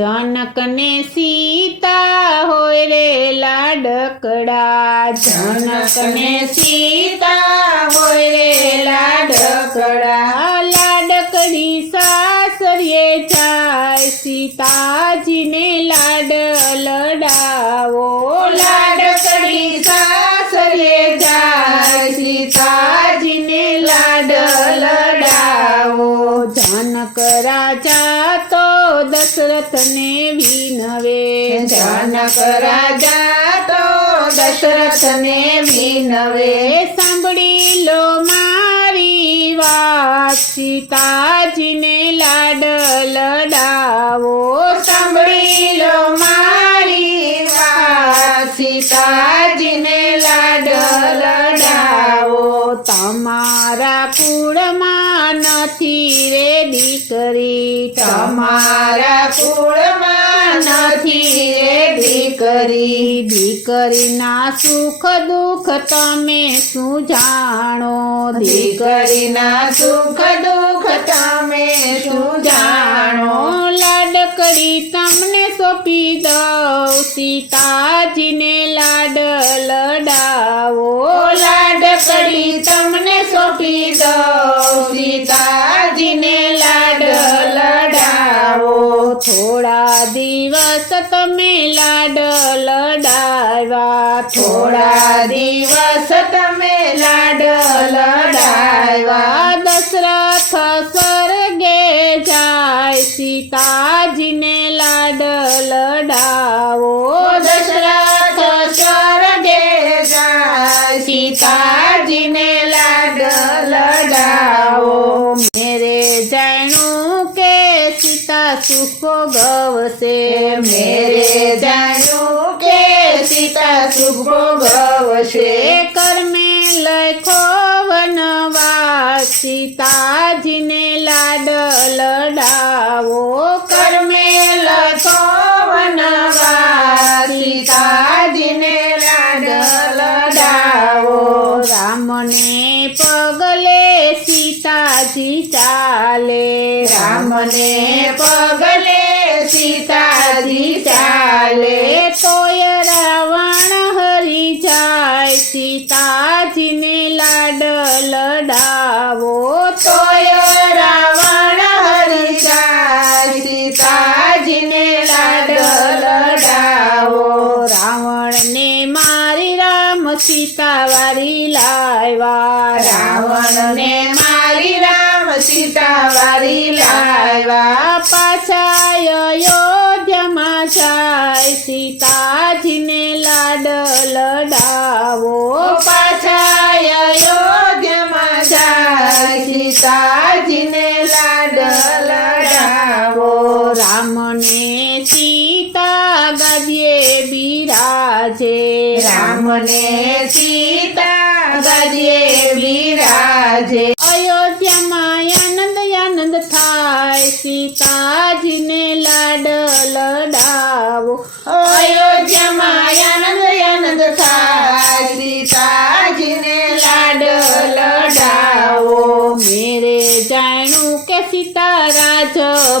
जनक ने सीता होय रे लाडकड़ा, जनक ने सीता होय रे लाडकड़ा। लाडकड़ी सासरिये जाय सीताजी ने लाड लडावो, लाडकड़ी सासरिये जाय सीताजी ने लाड लडावो। जनक राजा तो दशरथ ने विनवे, जनक राजा तो दशरथ ने विनवे। सांभળી लो मारी વાત सीताजी ने लाड लडावो, सांभળી लो मारी વાત सीताजी ने लाड लडावो। तमारा कुळमां नथी रे दीकरी, तमारा कुळमां नथी रे दीकरी। दीकरीना सुख दुख तमे शुं जाणो, दीकरीना सुख दुख तमे शुं जाणो। लाडकड़ी तमने सोंपी दऊं सीताजी ने लाड लडावो, लाडकड़ी तमने सोंपी दऊं सीताजी ने लाड लडावो। थोड़ा दिवस तमे लाड लडाव्या, थोड़ा दिवस तमे लाड लडाव्या। दशरथ स्वर्गे जाय सीताजी ने लाड लडावो, दशरथ स्वर्गे जाय सीताजी ने लाड लडावो। मेरे जाणू के सीता सुख भोगवशे, मेरे जाणू के सीता सुख भोगवशे। कर्मे लखो वनवास सीताजी ने लाड लडावो, कर्मे लखो वनवास सीताजी ने लाड लडावो। राम ने पगले सीताजी चाले, राम ने पगले सीताजी चाले। तोय रावण हरी जाय सीताजी ने लाड लडावो, तोय रावण हरी जाय सीताजी ने लाड लडावो। रावण ने मारी राम सीता वारी लाव्या, रावण ने मारी राम सीता वारी लाव्या। पाछा अयोध्यामां जाय सीताजी ने लाड लडावो, पाछा अयोध्यामां जाय सीताजी ने लाड लडावो। राम ने सीता गादीए बिराजे, राम ने सीता गादीए बिराजे। अयोध्यामां आनंद आनंद थाय सीताजी ने लाड लडावो, अयोध्यामां आनंद आनंद थाय सीताजी ने लाड लडावो। मेरे जाणू के सीता राज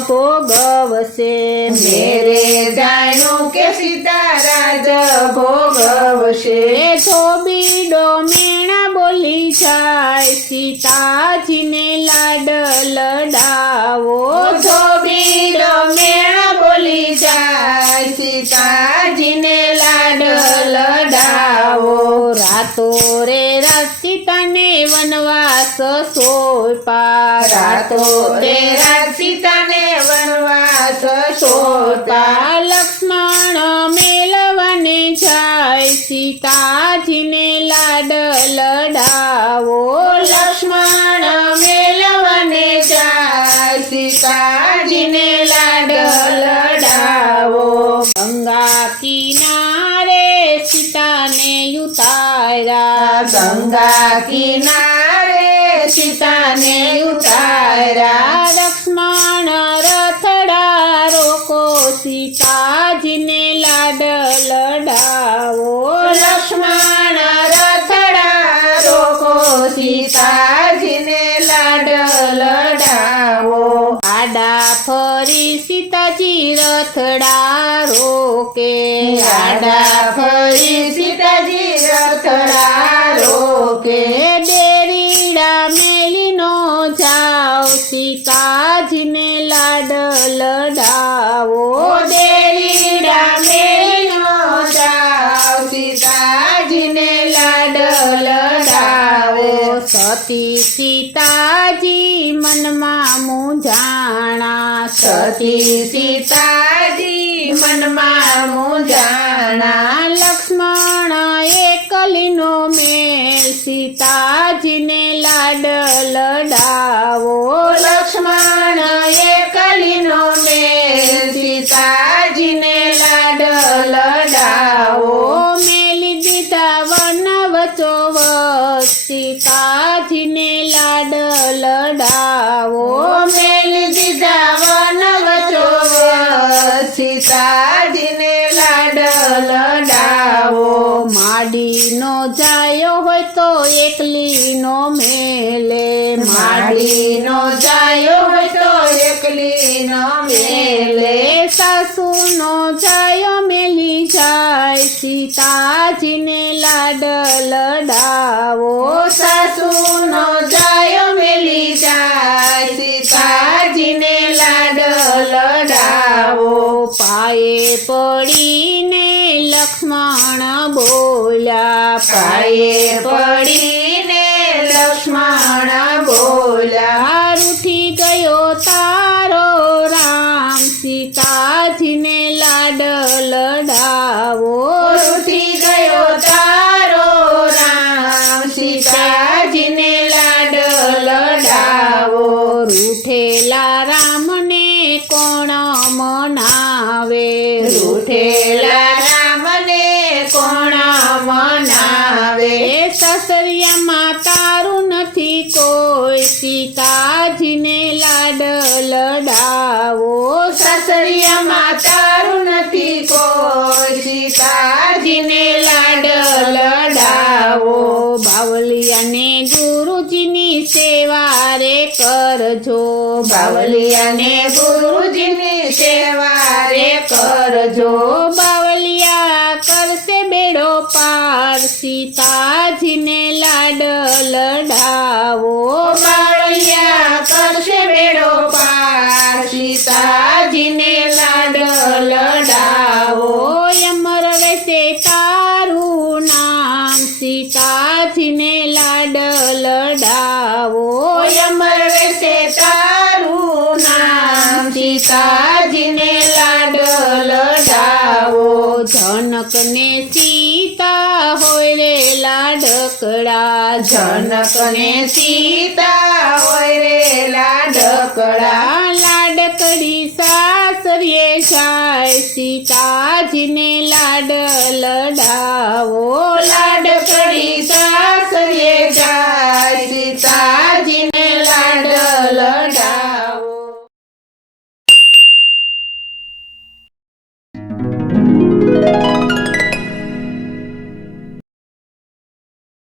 भोगवशे, मेरे जाणू के सीता राज भोगवशे। धोबीडो मेणा बोली जाय सीताजी ने लाड लडावो, धोबीडो मेणा बोली जाय सीताजी ने लाड लडावो। रातो रे रात सीता ने वनवास सोंपा, रातो रे रात सीता ने वनवास सोंपा। लक्ष्मण मेलवाने जाय सीताजी ने लाड लडावो, लक्ष्मण मेलवाने जाय सीताजी ने लाड लडावो। गंगा किनारे सीता ने उतारा, गंगा किनारे सीता ने उतारा। लक्ष्मण रथड़ा रोको सीताजी ने लाड लडावो, लक्ष्मण रथड़ा रोको सीताजी ने लाड लडावो। आडा फरी सीताजी रथ રથડા રોકે આડા ફરી સીતાજી રથડા રોકે બેરીડા મેલીનો જાઓ સીતાજીને લાડ લડાવો બેરીડા મેલીનો જાઓ સીતાજીને લાડ લડાવો સતી સીતાજી મનમાં મૂંઝાણા સતી સીતાજી મનમાં મૂંઝાણા લક્ષ્મણ એકલીનો મેલ સીતાજીને લાડ લડાવો લક્ષ્મણ એકલીનો મેલ સીતાજીને લાડ લડાવો મેલી દીધા વન વચોવચ સીતાજીને લાડ લડાવો મેલી દીધા વન વચોવચ સીતાજીને લાડ લડાવો માડીનો જાયો હોય તો એકલીનો મેલે માડીનો જાયો હોય તો એકલીનો મેલે સાસુનો જાયો મેલી જાય સીતાજીને લાડ લડાવો સાસુનો જાયો મેલી જાય સીતાજીને લાડ લડાવો પાયે પડીને લક્ષ્મણ બોલ્યા પાયે પડીને લક્ષ્મણ બોલ્યા રૂઠી ગયો તારો રામ સીતાજીને લાડ લડાવો ઉઠી ગયો તારો રામ સીતાજીને લાડ લડાવો રૂઠેલા રામને કોણ મનાવે રૂઠેલા રામને કોણ મનાવે સસરિયામાં તારું નથી કોઈ સીતાજીને લાડ લડાવો સસરિયામાં તારું નથી કોઈ સીતાજીને લાડ લડાવો બાવલિયાને ગુરુજીની સેવા રે કરજો બાવલિયાને ગુરુજીની સેવા રે કરજો બાવલિયા કરશે બેડો પાર સીતાજીને લાડ લડાવો બાવલિયા કરશે બેડો પાર સીતાજીને લાડ લડાવો અમર રહેશે તારું નામ સીતાજીને લાડ લડાવો અમર રહેશે તારું નામ સીતાજીને લાડ લડાવો જનકને સીતા હોય રે લાડકડા જનકને સીતા હોય રે લાડકડા લાડકડી સાસરીએ જાય સીતાજીને લાડ લડા